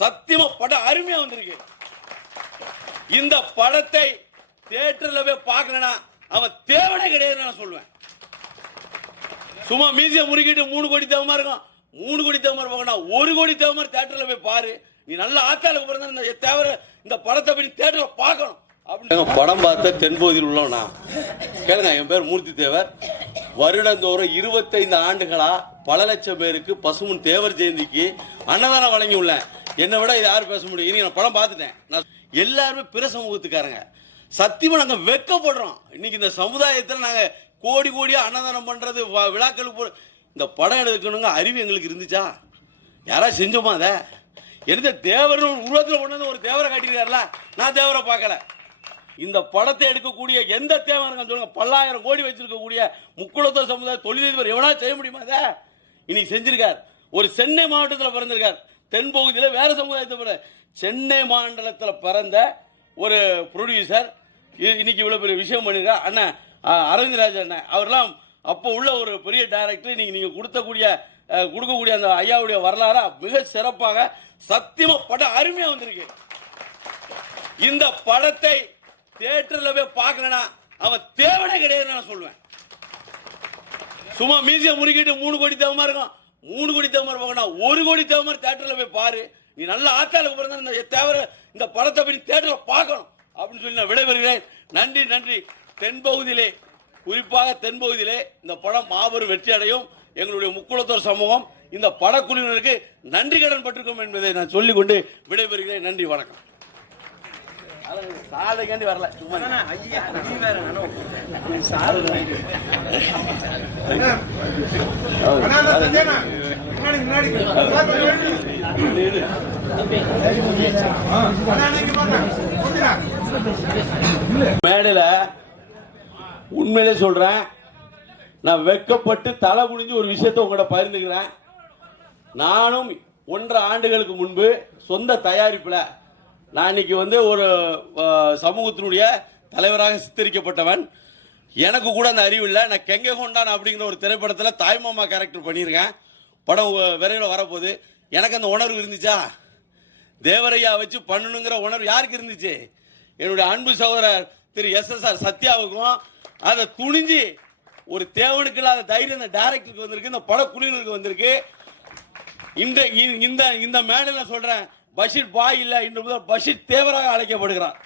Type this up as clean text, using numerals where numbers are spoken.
சத்தியமா படம் அருமையா வந்திருக்கு. இந்த படத்தை தியேட்டர்ல போய் பார்க்கலனா அவன் தேவனே கிடையாது நான் சொல்லுவேன். சும்மா மீசிய முறுக்கிட்டு 3 கோடி தேவமா இருக்கும், 3 கோடி தேவமா பார்க்கணும், 1 கோடி தேவமா தியேட்டர்ல போய் பாரு. நீ நல்ல ஆத்தாளுக்கு பிறந்த இந்த தேவர இந்த படத்தை போய் தியேட்டர்ல பார்க்கணும். அப்படின்னு படம் பார்த்த தென்பகுதியில் உள்ளவனா கேளுங்க. என் பேர் மூர்த்தி தேவர். வருடந்தோறும் 25 ஆண்டுகளா பல லட்சம் பேருக்கு பசுமன் தேவர் ஜெயந்திக்கு அன்னதானம் வழங்கி உள்ளேன். என்னை விட இது யாரும் பேச முடியும். இனி நான் படம் பார்த்துட்டேன். நான் எல்லாருமே பிற சமூகத்துக்காரங்க. சத்தியமா நாங்க வெட்கப்படுறோம். இன்னைக்கு இந்த சமுதாயத்தில் நாங்க கோடி கோடியா அன்னதானம் பண்றது, விழாக்களுக்கு இந்த படம் எடுக்கணுங்க அறிவு எங்களுக்கு இருந்துச்சா? யாராவது செஞ்சோமா? அதை எந்த தேவர் உருவத்தில் கொண்டு வந்து ஒரு தேவரை காட்டியிருக்காருல, நான் தேவரை பார்க்கல. இந்த படத்தை எடுக்கக்கூடிய எந்த தேவருங்க சொல்லுங்க, பல்லாயிரம் கோடி வச்சிருக்கக்கூடிய முக்குளத்தோர் சமுதாய தொழிலதிபர் எவனா செய்ய முடியுமா? அதை இன்னைக்கு செஞ்சிருக்கார். ஒரு சென்னை மாவட்டத்தில் பிறந்திருக்கார். தென்பகுதியில் வேற சமுதாயத்தை சென்னை மாநிலத்தில் பிறந்த ஒரு ப்ரொடியூசர் இன்னைக்கு இவ்வளவு பெரிய விஷயம் பண்ணிருக்கார். அண்ணன் அரவிந்த்ராஜ் அண்ணன் அவர்லாம் அப்போ உள்ள ஒரு பெரிய டைரக்டர். இன்னைக்கு நீங்க கொடுக்கக்கூடிய அந்த ஐயாவுடைய வரலாறு மிக சிறப்பாக சத்தியமா படம் அருமையா வந்திருக்கு. இந்த படத்தை தியேட்டர்ல போய் பார்க்கலனா அவன் தேவனே கிடையாது நான் சொல்லுவேன். சும்மா மீசிய முறுக்கிட்டு 3 கோடி தேவமா இருக்கும், 3 கோடி தேவமா பார்க்கணும், 1 கோடி தேவமா தியேட்டர்ல போய் பாரு. நீ நல்ல ஆத்தாளுக்கு பிறந்த இந்த தேவர இந்த படத்தை போய் தியேட்டர்ல பார்க்கணும் அப்படின்னு சொல்லி நான் விடைபெறுகிறேன். நன்றி நன்றி. தென்பகுதியிலே, குறிப்பாக தென்பகுதியிலே இந்த படம் மாபெரும் வெற்றி அடையும். எங்களுடைய முக்குளத்தோர் சமூகம் இந்த படக்குழுவினருக்கு நன்றி கடன் பட்டிருக்கோம் என்பதை நான் சொல்லிக்கொண்டு விடைபெறுகிறேன். நன்றி, வணக்கம். சாலைக்காண்டி வரல, சும்மா மேடையில உண்மையிலே சொல்றேன். நான் வெட்கப்பட்டு தலை குனிஞ்சு ஒரு விஷயத்தை உங்களோட பகிர்ந்துக்கிறேன். நானும் 1.5 ஆண்டுகளுக்கு முன்பு சொந்த தயாரிப்புல நான் இன்னைக்கு ஒரு சமூகத்தினுடைய தலைவராக சித்தரிக்கப்பட்டவன். எனக்கு கூட அந்த அறிவு இல்லை. நான் கெங்க கொண்டான் அப்படிங்கிற ஒரு திரைப்படத்தில் தாய்மாமா கேரக்டர் பண்ணியிருக்கேன். படம் விரைவில் வரப்போகுது. எனக்கு அந்த உணர்வு இருந்துச்சா? தேவரையா வச்சு பண்ணணுங்கிற உணர்வு யாருக்கு இருந்துச்சு? என்னுடைய அன்பு சகோதரர் திரு SSR சத்யாவுக்கும். அதை துணிஞ்சு ஒரு தேவனுக்கு இல்லாத தைரியம் இந்த டைரக்டருக்கு வந்திருக்கு, இந்த படக்குழுவினருக்கு வந்திருக்கு. இந்த மேடையில் சொல்றேன், பஷீர் பாய் இல்ல, இன்று முதல் பஷீர் தேவராக அழைக்கப்படுகிறார்.